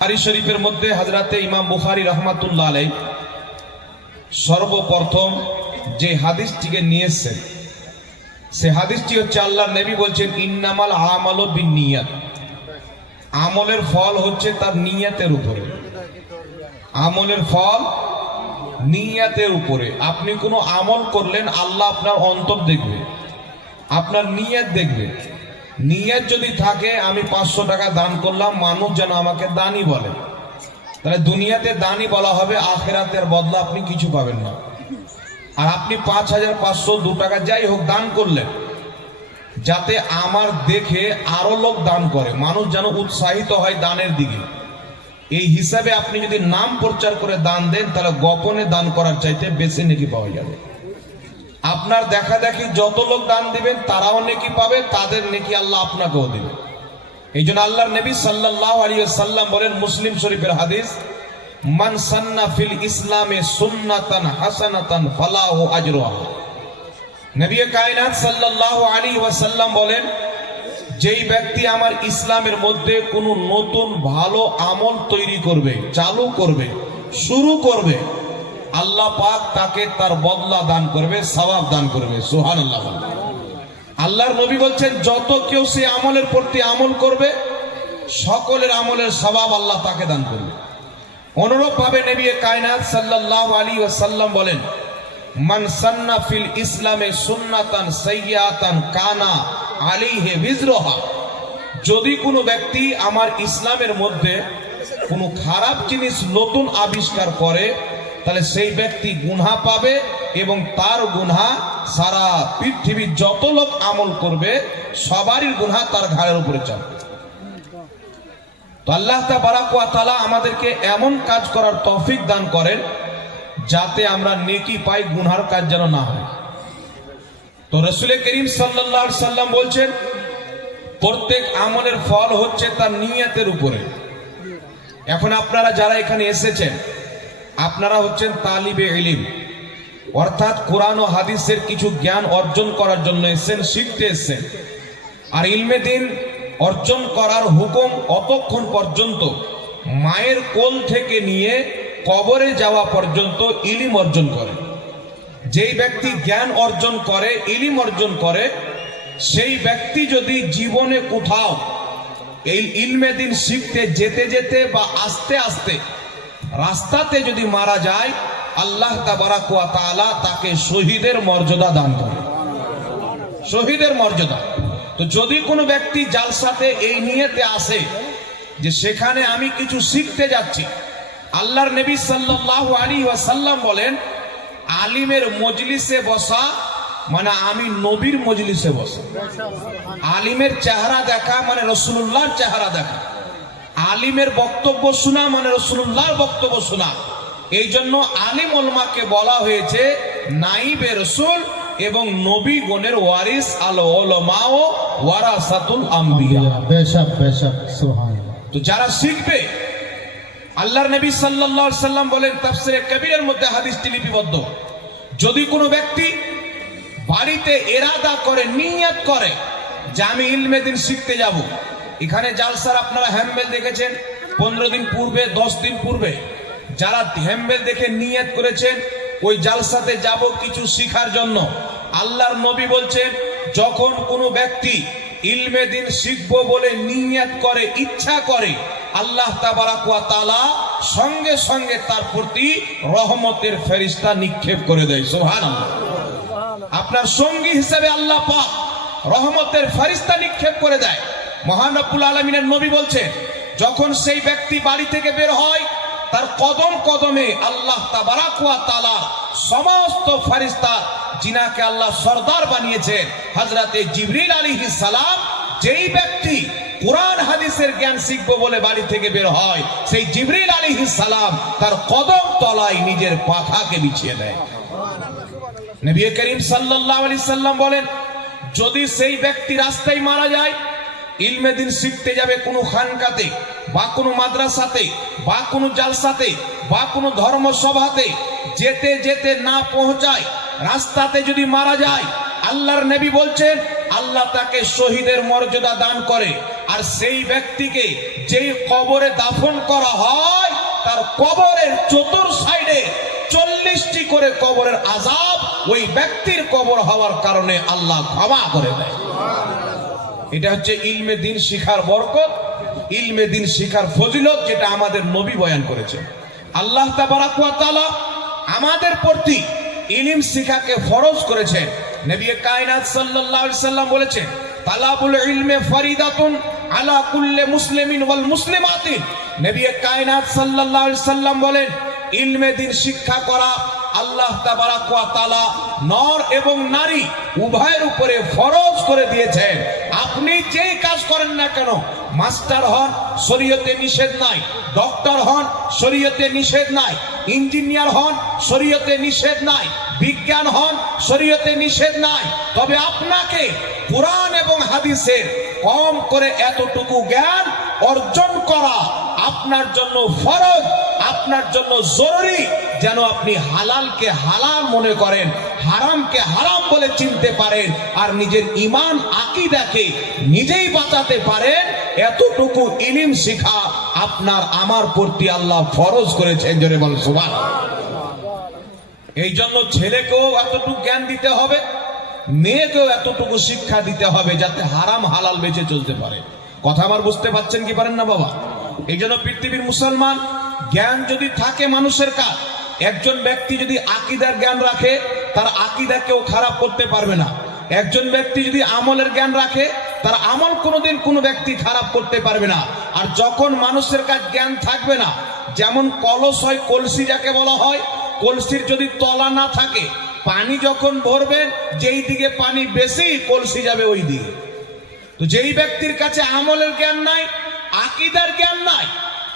বুখারি শরীফের মধ্যে হাজরাতে ইমাম বুখারি রহমাতুল্লাহ আলাই সর্বপ্রথম যে হাদিসটিকে নিয়ে এসছেন সে হাদিসটি হচ্ছে আল্লাহ নবী বলছেন, ইন্নামাল আমাল বিন নিয়াত আমলের ফল হচ্ছে তার নিয়াতের উপরে। আমলের ফল নিয়াতের উপরে। আপনি কোনো আমল করলেন, আল্লাহ আপনার অন্তর দেখবে, আপনার নিয়াত দেখবে। নিয়ত যদি থাকে, আমি পাঁচশো টাকা দান করলাম, মানুষ যেন আমাকে দানই বলে। তাহলে দুনিয়াতে দানই বলা হবে, আখেরাতের বদলা আপনি কিছু পাবেন না। আর আপনি পাঁচ হাজার পাঁচশো, দু টাকা যাই হোক দান করলেন, যাতে আমার দেখে আরও লোক দান করে, মানুষ যেন উৎসাহিত হয় দানের দিকে। এই হিসাবে আপনি যদি নাম প্রচার করে দান দেন, তাহলে গোপনে দান করার চাইতে বেশি নাকি পাওয়া যাবে। আপনার দেখা দেখি যত লোক দান দিবেন, তারাও নেকি পাবে, তাদের নেকি আল্লাহ আপনাকেও দিবে। এই জন্য আল্লাহর নবী সাল্লাহ আলী সাল্লাম বলেন মুসলিম শরীফের হাদিস, মান সান্না ফিল ইসলামে সুন্নাতান হাসানাতান ফালাহু আজরুহা। নবী কায়নাত সাল্লাল্লাহু আলাইহি ওয়াসাল্লাম বলেন, যেই ব্যক্তি আমার ইসলামের মধ্যে কোনো নতুন ভালো আমল তৈরি করবে, চালু করবে, শুরু করবে আল্লাহ পাক তাকে তার বদলা দান করবে, সওয়াব দান করবে, সুবহানাল্লাহ আল্লাহর নবী বলছেন, যত কেউ সে আমলের প্রতি আমল করবে, সকলের আমলের সবাব আল্লাহ তাকে দান করবে। অনুরূপ ভাবে নবী কায়নাত সাল্লাল্লাহু আলাইহি ওয়াসাল্লাম বলেন, মান সান্না ফিল ইসলামে সুন্নাতান সাইয়াতান কানা আলী হে বিজরহা যদি কোনো ব্যক্তি আমার ইসলামের মধ্যে কোনো খারাপ জিনিস নতুন আবিষ্কার করে তাহলে সেই ব্যক্তি গুনহা পাবে এবং তার গুনহা সারা পৃথিবীর যত লোক আমল করবে, সবারই গুনহা তার ঘাড়ের উপরে চাপবে তো আল্লাহ তালা আমাদেরকে এমন কাজ করার তৌফিক দান করেন যাতে আমরা নেকি পাই গুনহার কাজ যেন না হয়। তো রসুল করিম সাল্লাহ সাল্লাম বলছেন, প্রত্যেক আমলের ফল হচ্ছে তার নিয়তের উপরে। এখন আপনারা যারা এখানে এসেছেন আপনারা হচ্ছেন তালিবে এলিম অর্থাৎ কোরআন ও হাদিসের কিছু জ্ঞান অর্জন করার জন্য এসেছেন, শিখতে এসেছেন। আর ইলমে দিন অর্জন করার হুকুম অতক্ষণ পর্যন্ত মায়ের কোল থেকে নিয়ে কবরে যাওয়া পর্যন্ত ইলিম অর্জন করে। যেই ব্যক্তি জ্ঞান অর্জন করে, ইলিম অর্জন করে, সেই ব্যক্তি যদি জীবনে কোথাও এই ইলমে দিন শিখতে, যেতে যেতে বা আস্তে আস্তে রাস্তাতে যদি মারা যায়, আল্লাহ তাকে শহীদের মর্যাদা দান করে। শহীদের মর্যাদা। তো যদি কোনো ব্যক্তি জালসাতে এই নিয়েতে আসে যে সেখানে আমি কিছু শিখতে যাচ্ছি, আল্লাহর নবী সাল্লাল্লাহু আলী ওয়াসাল্লাম বলেন, আলিমের মজলিসে বসা মানে আমি নবীর মজলিসে বসা। আলিমের চেহারা দেখা মানে রসুল্লাহর চেহারা দেখা। আলিমের বক্তব্য শোনা মানে রসুল্লাহর বক্তব্য শোনা। এই জন্য আলিম ওলমাকে বলা হয়েছে নাইবে রসুল এবং নবী গণের ওয়ারিস আল ওলমা ও ওয়ারাসাতুল আম্বিয়া। তো যারা শিখবে আল্লাহর নবী সাল্লাল্লাহু সাল্লাম বলেন তাফসিরে কবিরের মধ্যে হাদিসটি লিপিবদ্ধ। যদি কোনো ব্যক্তি বাড়িতে এরাদা করে নিয়ত করে যে আমি ইলমে দিন শিখতে যাব এখানে জালসার আপনারা হ্যাম্বেল দেখেছেন, পনেরো দিন পূর্বে, দশ দিন পূর্বে। যারা হ্যাম্বেল দেখে নিয়ত করেছেন, ওই জালসাতে যাব কিছু শিখার জন্য। আল্লাহর নবী বলছেন, যখন কোনো ব্যক্তি ইলমে দিন শিখব বলে নিয়ত করে, ইচ্ছা করে, আল্লাহ তালা সঙ্গে সঙ্গে তার প্রতি রহমতের ফেরিস্তা নিক্ষেপ করে দেয়। সোহান আপনার সঙ্গী হিসেবে আল্লাহ পাক রহমতের ফেরিস্তা নিক্ষেপ করে দেয়। মহান রব্বুল আলমিনের নবী বলছে, যখন সেই ব্যক্তি বাড়ি থেকে বের হয়, তার কদম কদমে আল্লাহ তালা সমস্ত ফারিস্তা জিনাকে আল্লাহ সর্দার বানিয়েছেন হজরতে জিবরিল আলী সালাম যেই ব্যক্তি কোরআন, হাদিসের জ্ঞান শিখব বলে বাড়ি থেকে বের হয়, সেই জিবরিল আলী সালাম তার কদম তলায় নিজের পাখাকে বিছিয়ে দেয়। নবী করিম সাল্লাল্লাহু আলাইহি সাল্লাম বলেন, যদি সেই ব্যক্তি রাস্তায় মারা যায় ইলমে দিন শিখতে যাবে কোনো খানকাতে, বা কোনো মাদ্রাসাতে, বা কোনো জালসাতে, বা কোনো ধর্মসভাতে। যেতে যেতে না পৌঁছায়, রাস্তাতে যদি মারা যায়, আল্লাহর নবী বলছেন, আল্লাহ তাকে শহীদের মর্যাদা দান করে। আর সেই ব্যক্তিকে যেই কবরে দাফন করা হয়, তার কবরের চতুর সাইডে চল্লিশটি করে কবরের আজাব ওই ব্যক্তির কবর হওয়ার কারণে আল্লাহ ক্ষমা করে দেয়। এটা হচ্ছে ইলমে দিন শিখার বরকত, ইলমে দিন শিখার ফজিলত যেটা আমাদের নবী বয়ান করেছেন। আল্লাহ তাবারাক ওয়া আমাদের প্রতি ইলিম শিখাকে ফরজ করেছেন। নবী কায়নাত সাল্লাল্লাহু আলাইহি সাল্লাম বলেছেন, তালাবুল ইলমে ফরিদাতুন আলা কুল্লি মুসলিমিন ওয়াল মুসলিমাতিন নবী কায়নাত সাল্লাল্লাহু আলাইহি সাল্লাম বলেন, ইলমে দিন শিক্ষা করা আল্লাহ তাআলা নর এবং নারী উভয়ের উপরে ফরজ করে দিয়েছেন। আপনি যেই কাজ করেন না কেন, মাস্টার হন, শরীয়তে নিষেধ নাই। ডক্টর হন, শরীয়তে নিষেধ নাই। ইঞ্জিনিয়ার হন, শরীয়তে নিষেধ নাই। বিজ্ঞান হন, শরীয়তে নিষেধ নাই। তবে আপনাকে কোরআন এবং হাদিসের কম করে এতটুকু জ্ঞান অর্জন করা আপনার জন্য ফরজ, আপনার জন্য জরুরি। যেন আপনি হালালকে হালাল মনে করেন, হারামকে হারাম বলে চিনতে পারেন, আর নিজের ইমান আকিদাকে নিজেই বাঁচাতে পারেন, এতটুকু ইলিম শিখা আপনার আমার প্রতি আল্লাহ ফরজ করেছেন, জোরে বল, সুবহান। এই জন্য ছেলেকেও এতটুকু জ্ঞান দিতে হবে, মেয়েকেও এতটুকু শিক্ষা দিতে হবে যাতে হারাম হালাল বেঁচে চলতে পারে। কথা আমার বুঝতে পারছেন কি পারেন না বাবা? এই জন্য পৃথিবীর মুসলমান, জ্ঞান যদি থাকে মানুষের কাজ একজন ব্যক্তি যদি আকিদার জ্ঞান রাখে, তার আকিদা কেউ খারাপ করতে পারবে না। একজন ব্যক্তি যদি আমলের জ্ঞান রাখে, তার আমল কোনোদিন কোনো ব্যক্তি খারাপ করতে পারবে না। আর যখন মানুষের কাছে জ্ঞান থাকবে না, যেমন কলস হয়, কলসি যাকে বলা হয়, কলসির যদি তলা না থাকে, পানি যখন ভরবেন যেই দিকে পানি বেশি, কলসি যাবে ওই দিকে। তো যেই ব্যক্তির কাছে আমলের জ্ঞান নাই, আকিদার জ্ঞান নাই,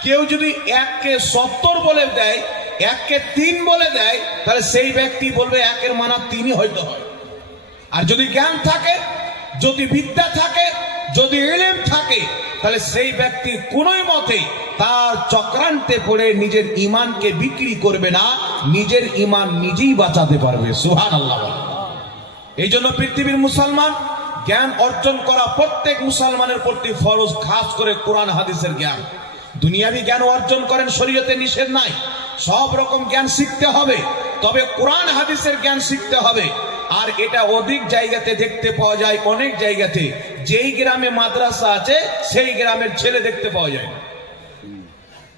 কেউ যদি এককে সত্তর বলে দেয় এককে তিন বলে দেয়, তাহলে সেই ব্যক্তি বলবে একের মানা তিনই হয়তো হয়। আর যদি জ্ঞান থাকে, যদি বিদ্যা থাকে, যদি এলেম থাকে, তাহলে সেই ব্যক্তি কোনোই মতে তার চক্রান্তে পড়ে নিজের ইমানকে বিক্রি করবে না, নিজের ইমান নিজেই বাঁচাতে পারবে। সুহান আল্লাহ এই জন্য পৃথিবীর মুসলমান, জ্ঞান অর্জন করা প্রত্যেক মুসলমানের প্রতি ফরজ, খাস করে কোরআন, হাদিসের জ্ঞান। দুনিয়াবি জ্ঞান অর্জন করেন শরীয়তে নিষেধ নাই। সব রকম জ্ঞান শিখতে হবে, তবে কোরআন হাদিসের জ্ঞান শিখতে হবে। আর এটা অধিক জায়গাতে দেখতে পাওয়া যায়, অনেক জায়গাতে। যেই গ্রামে মাদ্রাসা আছে, সেই গ্রামের ছেলে দেখতে পাওয়া যায় না।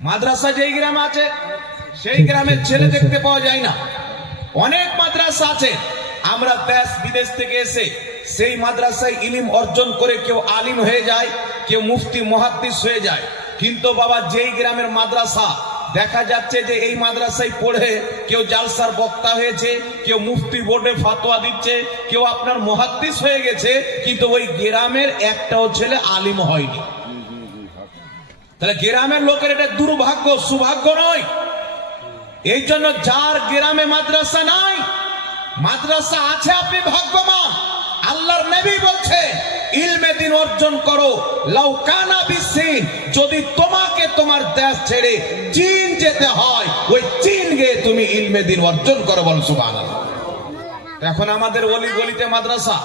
মাদ্রাসা যেই গ্রামে আছে, সেই গ্রামের ছেলে দেখতে পাওয়া যায় না। অনেক মাদ্রাসা আছে, আমরা দেশ বিদেশ থেকে এসে সেই মাদ্রাসায় ইলিম অর্জন করে কেউ আলিম হয়ে যায়, কেউ মুফতি, মহাদ্দিস হয়ে যায়। কিন্তু বাবা, যেই গ্রামের মাদ্রাসা, দেখা যাচ্ছে যে এই মাদ্রাসায় পড়ে কেউ জালসার বক্তা হয়েছে, কেউ মুফতি বোর্ডে ফাতোয়া দিচ্ছে, কেউ আপনার মহাদ্দিস হয়ে গেছে, কিন্তু ওই গ্রামের একটাও ছেলে আলিম হয়নি। তাহলে গ্রামের লোকের এটা দুর্ভাগ্য, সৌভাগ্য নয়। এই জন্য যার গ্রামে মাদ্রাসা নাই, মাদ্রাসা আছে আপনি ভাগ্যবান। আল্লাহর নবী বলছে ইলমে দিন অর্জন করো। লাউকানা বিসিন যদি তোমাকে তোমার দেশ ছেড়ে চীন যেতে হয়, ওই চীন গিয়ে তুমি ইলমে দিন অর্জন করো বল, সুবহানাল্লাহ। এখন আমাদের অলি গলিতে মাদ্রাসা।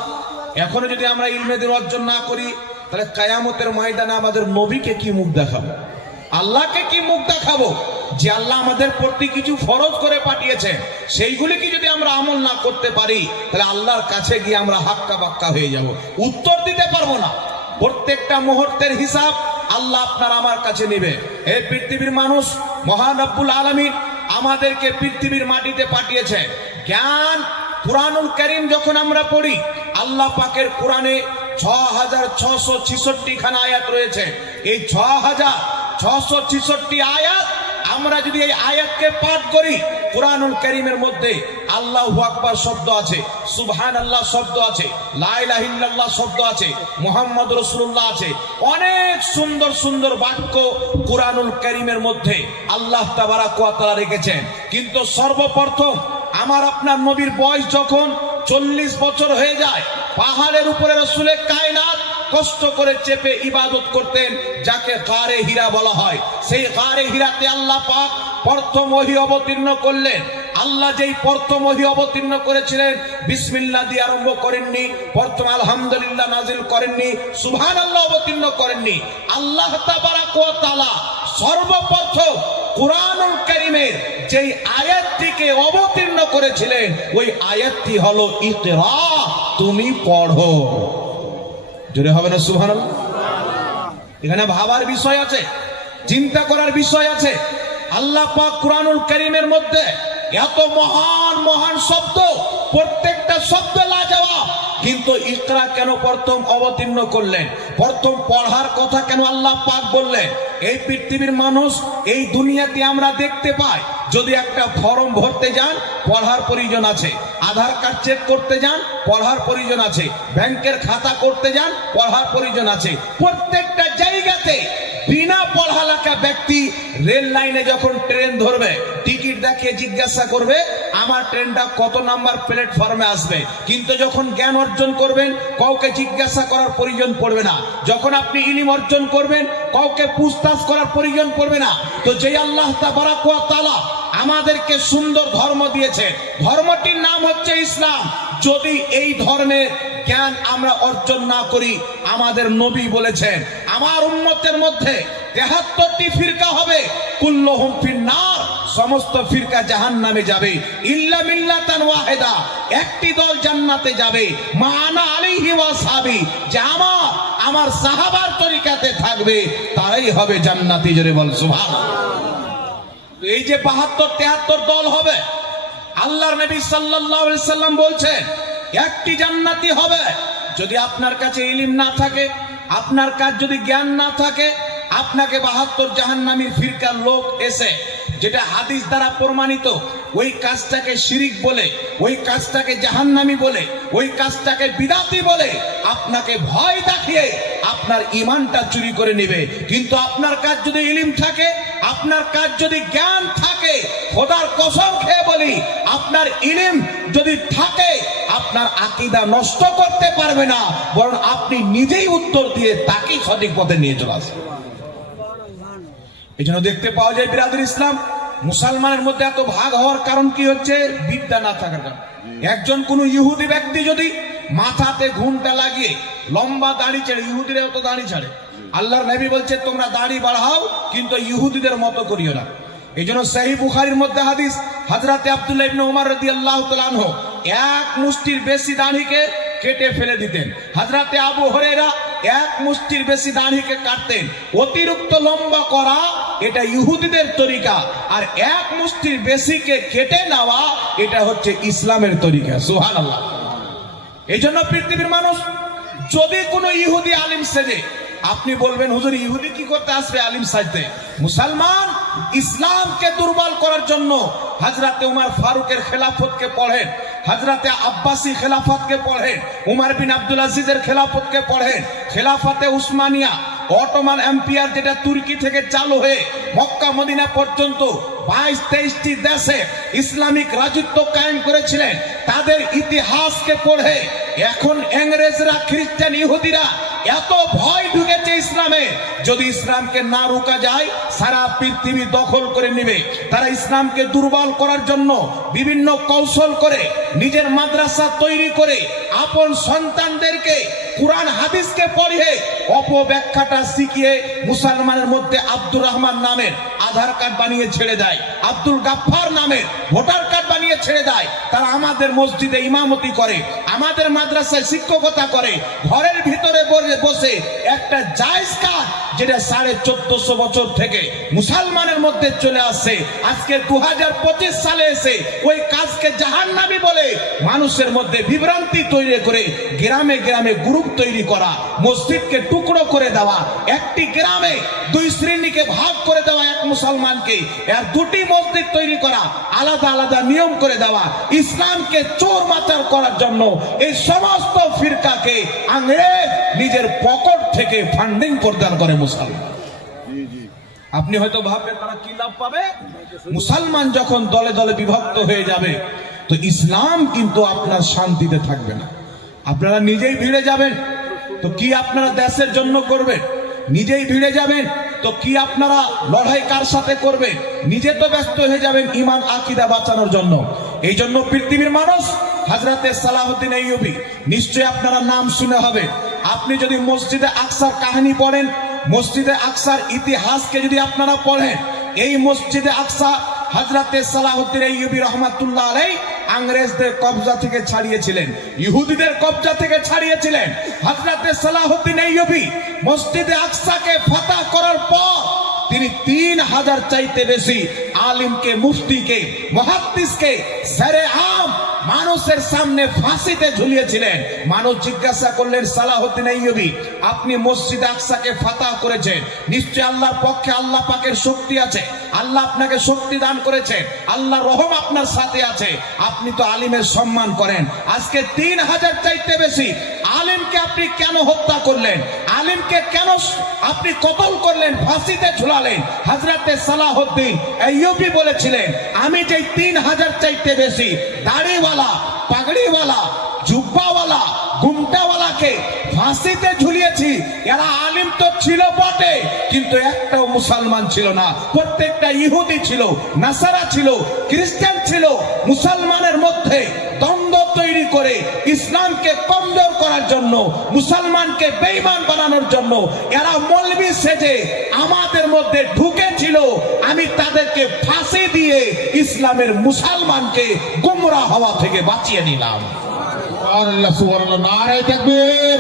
এখনও যদি আমরা ইলমে দিন অর্জন না করি, তাহলে কায়ামতের ময়দানে আমাদের নবীকে কি মুখ দেখাবো? আল্লাহকে কি মুখ দেখাবো? যে আল্লাহ আমাদের প্রতি কিছু ফরজ করে পাঠিয়েছে সেইগুলি কি যদি আমরা আমল না করতে পারি, তাহলে আল্লাহর কাছে গিয়ে আমরা হাক্কা বাক্কা হয়ে যাব। উত্তর দিতে পারব না। প্রত্যেকটা মুহূর্তের হিসাব আল্লাহ আপনার আমার কাছে নেবে। এই পৃথিবীর মানুষ, মহান রব্বুল আলমিন আমাদেরকে পৃথিবীর মাটিতে পাঠিয়েছে। জ্ঞান, কোরআনুল করিম যখন আমরা পড়ি, আল্লাহ পাকের কোরআনে ছ হাজার ছশো ছিষট্টি খানা আয়াত রয়েছে। এই ছ হাজার ছশো ছিষট্টি আয়াত আমরা যদি এই আয়াতকে পাঠ করি, কোরআনুল করিমের মধ্যে আল্লাহ আকবার শব্দ আছে সুবহান আল্লাহ শব্দ আছে লাইলাহিল্লাহ শব্দ আছে, মোহাম্মদ রসুল্লাহ আছে, অনেক সুন্দর সুন্দর বাক্য কোরআনুল করিমের মধ্যে আল্লাহ তাবারা তাআলা রেখেছেন। কিন্তু সর্বপ্রথম আমার আপনার নবীর বয়স যখন চল্লিশ বছর হয়ে যায়, পাহাড়ের উপরে রসুলের কায়নাত কষ্ট করে চেপে ইবাদত করতেন, যাকে গারে হীরা বলা হয়। সেই গারে হীরাতে আল্লাহ পাক প্রথম ওহি অবতীর্ণ করলেন। আল্লাহ যেই প্রথম ওহি অবতীর্ণ করেছিলেন বিসমিল্লাহ দিয়ে আরম্ভ করেননি, প্রথম আলহামদুলিল্লাহ নাজিল করেননি সুবহান আল্লাহ অবতীর্ণ করেননি। আল্লাহ তাআলা সর্বপ্রথম কোরআনুল কারীমের যেই আয়াতটিকে অবতীর্ণ করেছিলেন, ওই আয়াতটি হলো ইকরা, তুমি পড়ো। জোরে হবে না সুহান এখানে ভাবার বিষয় আছে, চিন্তা করার বিষয় আছে। আল্লাহ পাক কোরআনুল করিমের মধ্যে এত মহান মহান শব্দ, প্রত্যেকটা শব্দ কিন্তু ইকরা কেন প্রথম অবতীর্ণ করলেন? প্রথম পড়ার কথা কেন আল্লাহ পাক বললেন? এই পৃথিবীর মানুষ, এই দুনিয়াতে আমরা দেখতে পাই, যদি একটা ফর্ম ভরতে যান, পড়ার প্রয়োজন আছে। আধার কার্ড চেক করতে যান, পড়ার প্রয়োজন আছে। ব্যাংকের খাতা করতে যান, পড়ার প্রয়োজন আছে। প্রত্যেকটা জায়গাতে বিনা পড়া লেখা ব্যক্তি রেল লাইনে যখন ট্রেন ধরবে, টিকিট দেখিয়ে জিজ্ঞাসা করবে, আমার ট্রেনটা কত নাম্বার প্ল্যাটফর্মে আসবে? কিন্তু যখন জ্ঞান অর্জন করবেন, কাউকে জিজ্ঞাসা করার প্রয়োজন পড়বে না। যখন আপনি ইলিম অর্জন করবেন, কাউকে পুছতাছ করার প্রয়োজন পড়বে না। তো যে আল্লাহ তাআলা আমাদেরকে সুন্দর ধর্ম দিয়েছে ধর্মটির নাম হচ্ছে ইসলাম। যদি এই ধর্মের জ্ঞান আমরা অর্জন না করি, আমাদের নবী বলেছেন, আমার উম্মতের মধ্যে তেহাত্তরটি ফিরকা হবে। কুল্লহুম ফিন্নার, সমস্ত ফিরকা জাহান নামে যাবে। ইল্লা মিল্লাতান ওয়াহিদা, একটি দল জান্নাতে যাবে। মানা আলাইহি ওয়াসাবি, যে আমার সাহাবার তরিকাতে থাকবে, তারাই হবে জান্নাতি। জোরে বল, সুবহানাল্লাহ। এই যে বাহাত্তর, তেহাত্তর দল হবে, আল্লাহর নবী সাল্লাল্লাহু আলাইহি সাল্লাম বলছেন একটি জান্নাতি হবে। যদি আপনার কাছে ইলিম না থাকে, আপনার কাছে যদি জ্ঞান না থাকে, আপনাকে বাহাত্তর জাহান্নামীর ফিরকার লোক এসে, যেটা হাদিস দ্বারা প্রমাণিত, ওই কাজটাকে শিরিক বলে, ওই কাজটাকে জাহান্নামী বলে, ওই কাজটাকে বিদাতি বলে, আপনাকে ভয় দেখিয়ে আপনার ইমানটা চুরি করে নেবে। কিন্তু আপনার কাজ যদি ইলিম থাকে আপনার কাজ যদি জ্ঞান থাকে, খোদার কসম খেয়ে বলি, আপনার ইলিম যদি থাকে, আপনার আকিদা নষ্ট করতে পারবে না, বরং আপনি নিজেই উত্তর দিয়ে তাকেই সঠিক পথে নিয়ে চলে আসবেন এই জন্য দেখতে পাওয়া যায় বিরাদুল ইসলাম, মুসলমানের মধ্যে এত ভাগ হওয়ার কারণ কি হচ্ছে? বিদ্যা না থাকার কারণ। একজন কোন ইহুদি ব্যক্তি যদি মাথাতে ঘুমটা লাগিয়ে লম্বা দাড়ি ছেড়ে ইহুদিরাও তো দাড়ি ছাড়ে আল্লাহর নবী বলছে, তোমরা দাড়ি বাড়াও, কিন্তু ইহুদিদের মতো করিও না। এই জন্য সেই বুখারির মধ্যে হাদিস হাজরাতে আব্দুল্লাহ ইবনে উমর রাদিয়াল্লাহু তাআলা আনহু, এক মুষ্টির বেশি দাড়িকে কেটে ফেলে দিতেন। হাজরাতে আবু হরেরা এক মুষ্টির বেশি দাড়িকে কাটতেন। অতিরিক্ত লম্বা করা, এটা ইহুদিদের তরিকা। আর এক মুষ্টির বেশিকে কেটে নেওয়া, এটা হচ্ছে ইসলামের তরিকা। সুহান আল্লাহ এই জন্য পৃথিবীর মানুষ, যদি কোনো ইহুদি আলিম সেজে আপনি বলবেন, হুজুর, ইহুদি কি করতে আসবে আলিম সাজতে মুসলমান ইসলামকে দুর্বল করার জন্য হাজরাতে উমার ফারুকের খেলাফতকে পড়েন হাজরাতে আব্বাসি খেলাফতকে পড়েন, উমার বিন আব্দুল আজিজের খেলাফতকে পড়েন, খেলাফতে উসমানিয়া অটোমান এম্পিয়ার যেটা তুর্কি থেকে চালু হয়ে মক্কা, মদিনা পর্যন্ত বাইশ তেইশটি দেশে ইসলামিক রাজত্ব কায়েম করেছিলেন, তাদের ইতিহাসকে পড়ে এখন ইংরেজরা, খ্রিস্টান, ইহুদিরা এত ভয় ঢুকেছে ইসলামে, যদি ইসলামকে না রোকা যায়, সারা পৃথিবী দখল করে নেবে। তারা ইসলামকে দুর্বল করার জন্য বিভিন্ন কৌশল করে, নিজের মাদ্রাসা তৈরি করে, আপন সন্তানদেরকে কোরআন, হাদিসকে পড়িয়ে, অপব্যাখ্যাটা শিখিয়ে মুসলমানের মধ্যে আব্দুর রহমান নামের আধার কার্ড বানিয়ে ছেড়ে দেয়, আব্দুল গাফফার নামের ভোটার কার্ড বানিয়ে ছেড়ে দেয়। তারা আমাদের মসজিদে ইমামতি করে, আমাদের মাদ্রাসায় শিক্ষকতা করে ঘরের ভিতরে বসে একটা জায়জ কাজ। যেটা সাড়ে চোদ্দশো বছর থেকে মুসলমানের মধ্যে চলে আসছে, আজকে দু সালে এসে ওই কাজকে জাহান্নামি বলে মানুষের মধ্যে বিভ্রান্তি তৈরি করে গ্রামে গ্রামে গ্রুপ তৈরি করা, মসজিদকে টুকরো করে দেওয়া, একটি গ্রামে দুই শ্রেণীকে ভাগ করে দেওয়া এক মুসলমানকে, আর দুটি মসজিদ তৈরি করা, আলাদা আলাদা নিয়ম করে দেওয়া, ইসলামকে চোর মাচার করার জন্য এই সমস্ত ফিরকাকে আংরেজ নিজের পকেট থেকে ফান্ডিং প্রদান করে মুসলমান। আপনি হয়তো ভাববেন, তারা কি লাভ পাবে? মুসলমান যখন দলে দলে বিভক্ত হয়ে যাবে, তো ইসলাম কিন্তু আপনার শান্তিতে থাকবে না। আপনারা নিজেই ভিড়ে যাবেন, তো কি আপনারা দেশের জন্য করবেন নিজেই ভিড়ে যাবেন, তো কি আপনারা লড়াই কার সাথে করবেন নিজে তো ব্যস্ত হয়ে যাবেন ইমান, আকিদা বাঁচানোর জন্য। এই জন্য পৃথিবীর মানুষ হাজরাতে সালাহুদ্দিন আইয়ুবি, নিশ্চয়ই আপনারা নাম শুনে হবে। আপনি যদি মসজিদে আকসার কাহিনী পড়েন মসজিদে আকসার ইতিহাসকে যদি আপনারা পড়েন, এই মসজিদে আকসা হাজরাতে সালাহুদ্দিন আইয়ুবি রহমাতুল্লাহ আলাই ইংরেজদের কবজা থেকে ছাড়িয়েছিলেন, ইহুদিদের কবজা থেকে ছাড়িয়েছিলেন। হাজরাতে সালাহুদ্দিন আইয়ুবি মসজিদে আকসাকে ফাতা করার পর তিনি তিন হাজার চাইতে বেশি আলিমকে, মুফতিকে, মহাদ্দিসকে, সারে আম মানুষের সামনে ফাঁসিতে ঝুলিয়েছিলেন। মানুষ জিজ্ঞাসা করলেন সালাহুদ্দিন আইয়ুবি, আপনি মসজিদ আকসাকে ফাতা করেছেন। নিশ্চয় আল্লাহর পক্ষে আল্লাহ পাকের শক্তি আছে। আল্লাহ আপনাকে শক্তি দান করেছেন। আল্লাহ রহম আপনার সাথে আছে। আপনি তো আলিমের সম্মান করেন। আজকে তিন হাজার চাইতে বেশি আলিমকে আপনি কেন হত্যা করলেন? আলিমকে কেন আপনি কতল করলেন, ফাঁসিতে ঝুলালেন? হাজরাতে সালাহউদ্দিন আইয়ুবি বলেছিলেন, আমি যে তিন হাজার চাইতে বেশি দাড়িওয়ালা, পাগড়িওয়ালা, জুব্বাওয়ালা, গুমটাওয়ালাকে ফাঁসিতে ঝুলিয়েছি, এরা আলিম তো ছিল বটে, কিন্তু একটাও মুসলমান ছিল না। প্রত্যেকটা ইহুদি ছিল, নাসারা ছিল, খ্রিস্টান ছিল, মুসলমানের মধ্যে দ্বন্দ্ব তৈরি করে ইসলামকে কমজোর করার জন্য মুসলমানকে বেঈমান বানানোর জন্য এরা মলবি সেজে আমাদের মধ্যে ঢুকেছিল। আমি তাদেরকে ফাঁসি দিয়ে ইসলামের মুসলমানকে গুমরা হওয়া থেকে বাঁচিয়ে দিলাম আল্লাহ সুবহানাল্লাহ। নারায়ে তাকবীর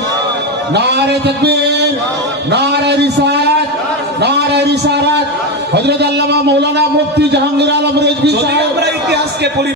নারায়ে তাকবীর নারায়ে রিসালাত নারায়ে রিসালাত। হযরত আল্লামা মাওলানা মুফতি জাহাঙ্গীর আলম রেজভী সাহেব। আমরা ইতিহাসকে পড়ি